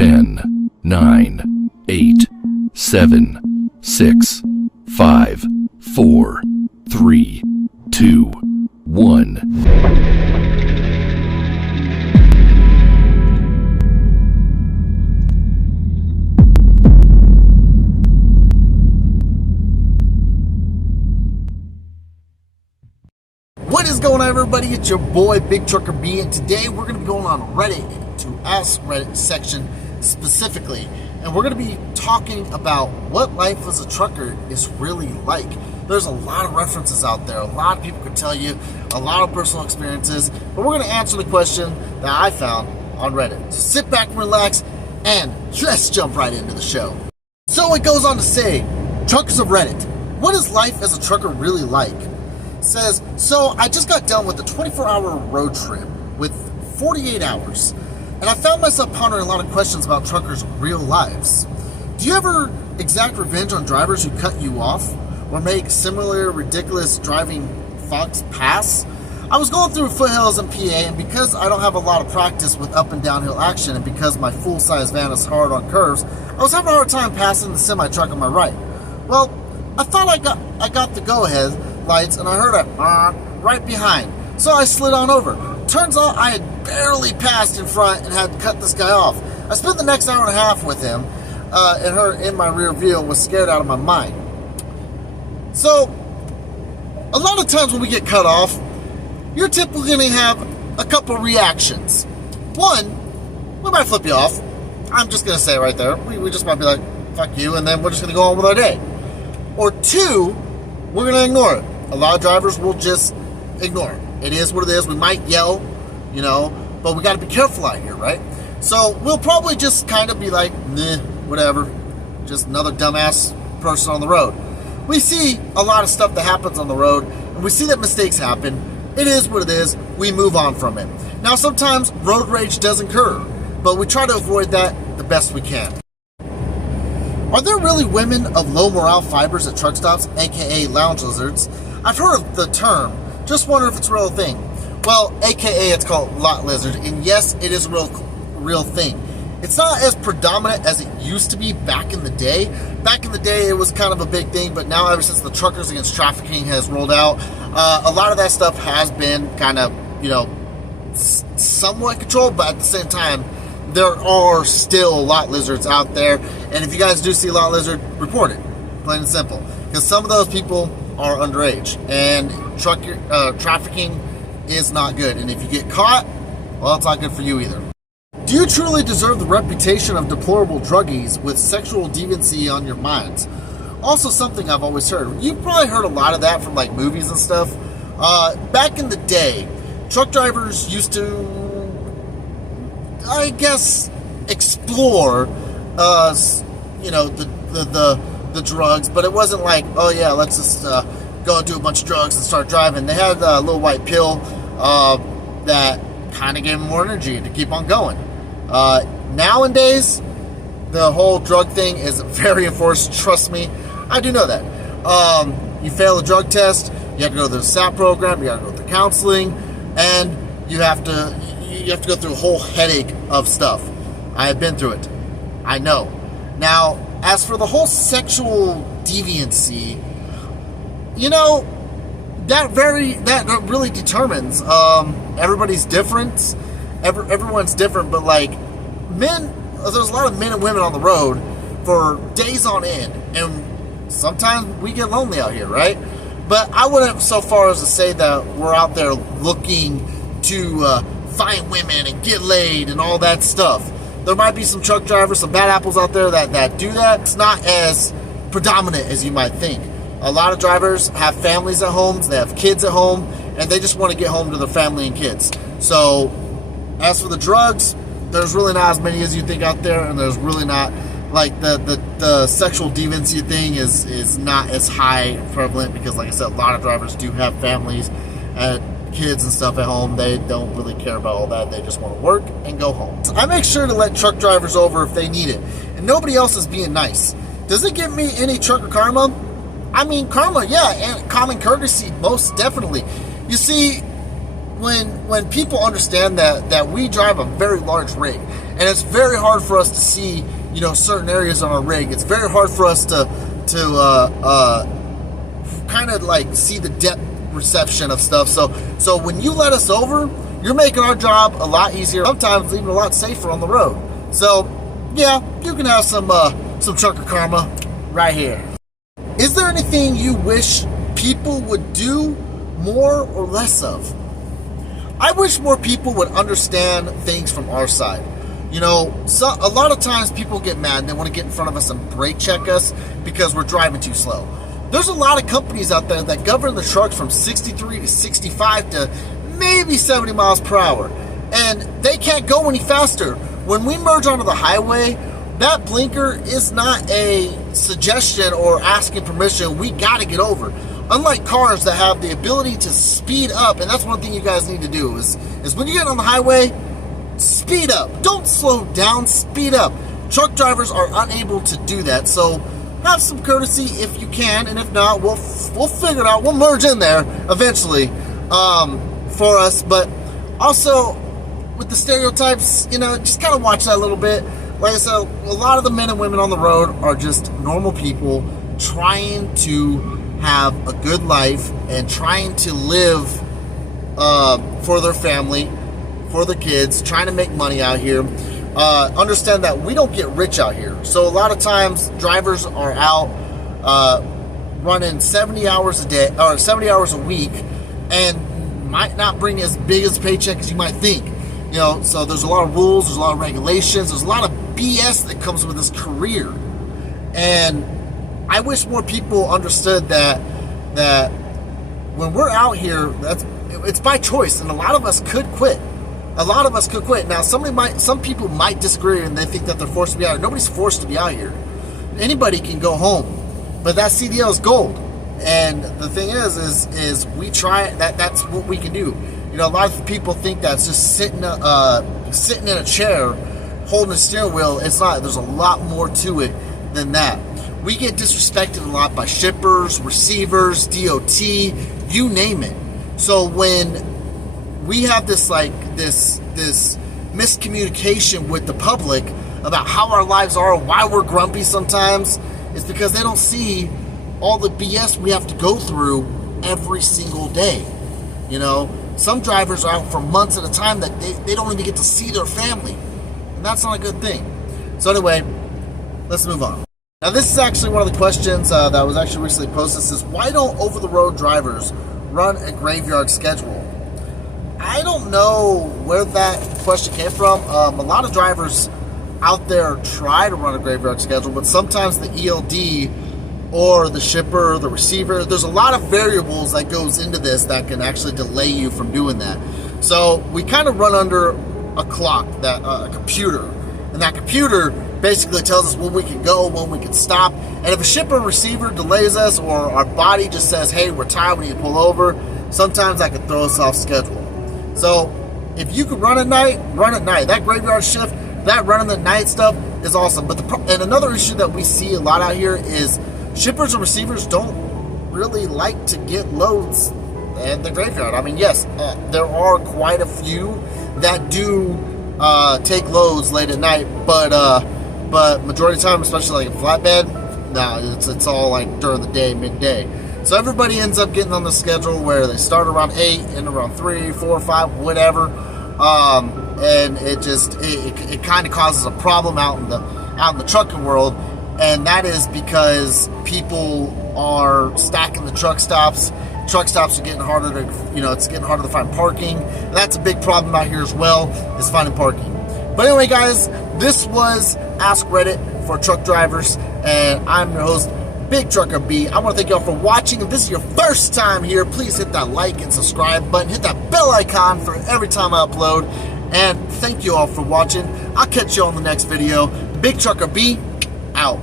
10, 9, 8, 7, 6, 5, 4, 3, 2, 1. What is going on, everybody? It's your boy Big Trucker B, and today we're going to be going on Reddit to AskReddit section specifically, and we're going to be talking about what life as a trucker is really like. There's a lot of references out there. A lot of people could tell you a lot of personal experiences, but we're going to answer the question that I found on Reddit. So sit back and relax, and let's jump right into the show. So it goes on to say, Truckers of Reddit, what is life as a trucker really like? Says, so I just got done with a 24-hour road trip with 48 hours, and I found myself pondering a lot of questions about truckers' real lives. Do you ever exact revenge on drivers who cut you off, or make similar ridiculous driving fox pass? I was going through foothills in PA, and because I don't have a lot of practice with up and downhill action, and because my full-size van is hard on curves, I was having a hard time passing the semi-truck on my right. Well, I thought I got the go-ahead lights, and I heard a right behind, so I slid on over. Turns out I had barely passed in front and had cut this guy off. I spent the next hour and a half with him and her in my rear view and was scared out of my mind. So a lot of times when we get cut off, you're typically going to have a couple reactions. One, we might flip you off. I'm just going to say it right there. We just might be like, fuck you, and then we're just going to go on with our day. Or two, we're going to ignore it. A lot of drivers will just ignore it. It is what it is. We might yell, but we got to be careful out here, right? So we'll probably just kind of be like, nah, whatever. Just another dumbass person on the road. We see a lot of stuff that happens on the road, and we see that mistakes happen. It is what it is. We move on from it. Now, sometimes road rage does occur, but we try to avoid that the best we can. Are there really women of low morale fibers at truck stops, aka lounge lizards? I've heard of the term, just wonder if it's a real thing. Well, aka it's called lot lizard, and yes, it is a real thing. It's not as predominant as it used to be back in the day. Back in the day, it was kind of a big thing, but now ever since the Truckers Against Trafficking has rolled out, a lot of that stuff has been kind of, somewhat controlled, but at the same time, there are still lot lizards out there, and if you guys do see a lot lizard, report it, plain and simple, because some of those people are underage, and trafficking is not good, and if you get caught, well, it's not good for you either. Do you truly deserve the reputation of deplorable druggies with sexual deviancy on your minds? Also, something I've always heard. You've probably heard a lot of that from like movies and stuff. Back in the day, truck drivers used to, I guess, explore, the drugs, but it wasn't like, oh yeah, let's just go and do a bunch of drugs and start driving. They had a little white pill that kind of gave them more energy to keep on going. Nowadays, the whole drug thing is very enforced. Trust me, I do know that. You fail a drug test, you have to go to the SAP program, you have to go through counseling, and you have to go through a whole headache of stuff. I have been through it. I know. Now, as for the whole sexual deviancy, that really determines. Everybody's different. Everyone's different, but like men, there's a lot of men and women on the road for days on end, and sometimes we get lonely out here, right? But I wouldn't so far as to say that we're out there looking to find women and get laid and all that stuff. There might be some truck drivers, some bad apples out there that do that. It's not as predominant as you might think. A lot of drivers have families at home, they have kids at home, and they just want to get home to their family and kids. So, as for the drugs, there's really not as many as you think out there, and there's really not, like, the sexual deviancy thing is not as high prevalent, because like I said, a lot of drivers do have families and kids and stuff at home. They don't really care about all that. They just want to work and go home. I make sure to let truck drivers over if they need it, and nobody else is being nice. Does it give me any trucker karma? I mean, karma, yeah, and common courtesy, most definitely. You see, when people understand that we drive a very large rig, and it's very hard for us to see, you know, certain areas on our rig. It's very hard for us to kind of like see the depth reception of stuff. So when you let us over, you're making our job a lot easier, sometimes even a lot safer on the road. So yeah, you can have some trucker karma right here. Is there anything you wish people would do more or less of? I wish more people would understand things from our side. You know, a lot of times people get mad and they want to get in front of us and brake check us because we're driving too slow. There's a lot of companies out there that govern the trucks from 63 to 65 to maybe 70 miles per hour, and they can't go any faster. When we merge onto the highway, that blinker is not a suggestion or asking permission. We got to get over. Unlike cars that have the ability to speed up, and that's one thing you guys need to do is when you get on the highway, speed up. Don't slow down, speed up. Truck drivers are unable to do that, so have some courtesy if you can, and if not, we'll figure it out. We'll merge in there eventually for us. But also with the stereotypes, you know, just kind of watch that a little bit. Like I said, a lot of the men and women on the road are just normal people trying to have a good life and trying to live for their family, for their kids, trying to make money out here. Understand that we don't get rich out here. So a lot of times drivers are out running 70 hours a day or 70 hours a week and might not bring as big as a paycheck as you might think. You know, so there's a lot of rules, there's a lot of regulations, there's a lot of BS that comes with this career. And I wish more people understood that when we're out here, it's by choice, and a lot of us could quit. A lot of us could quit. Now, some people might disagree and they think that they're forced to be out here. Nobody's forced to be out here. Anybody can go home, but that CDL is gold. And the thing is we try that's what we can do. You know, a lot of people think that's just sitting in a chair holding a steering wheel. It's not. There's a lot more to it than that. We get disrespected a lot by shippers, receivers, DOT, you name it. So when we have this miscommunication with the public about how our lives are, why we're grumpy sometimes, it's because they don't see all the BS we have to go through every single day. You know, some drivers are out for months at a time that they don't even get to see their family, and that's not a good thing. So anyway, let's move on. Now, this is actually one of the questions that was actually recently posted. It says, why don't over-the-road drivers run a graveyard schedule? I don't know where that question came from. A lot of drivers out there try to run a graveyard schedule, but sometimes the ELD or the shipper, the receiver, there's a lot of variables that goes into this that can actually delay you from doing that. So we kind of run under a clock, a computer, and that computer basically tells us when we can go, when we can stop. And if a shipper or receiver delays us, or our body just says, hey, we're tired, we need to pull over, sometimes that can throw us off schedule. So if you can run at night, run at night. That graveyard shift, that running the night stuff is awesome. But and another issue that we see a lot out here is shippers and receivers don't really like to get loads at the graveyard. I mean, yes, there are quite a few that do take loads late at night, but majority of the time, especially like a flatbed, no, it's all like during the day, midday. So everybody ends up getting on the schedule where they start around 8, end around 3, 4, 5, whatever, and it kind of causes a problem out in the trucking world, and that is because people are stacking the truck stops. Truck stops are getting harder to, it's getting harder to find parking. And that's a big problem out here as well, is finding parking. But anyway, guys, this was Ask Reddit for truck drivers, and I'm your host, Big Trucker B. I want to thank y'all for watching. If this is your first time here, please hit that like and subscribe button. Hit that bell icon for every time I upload. And thank you all for watching. I'll catch you on the next video. Big Trucker B, out.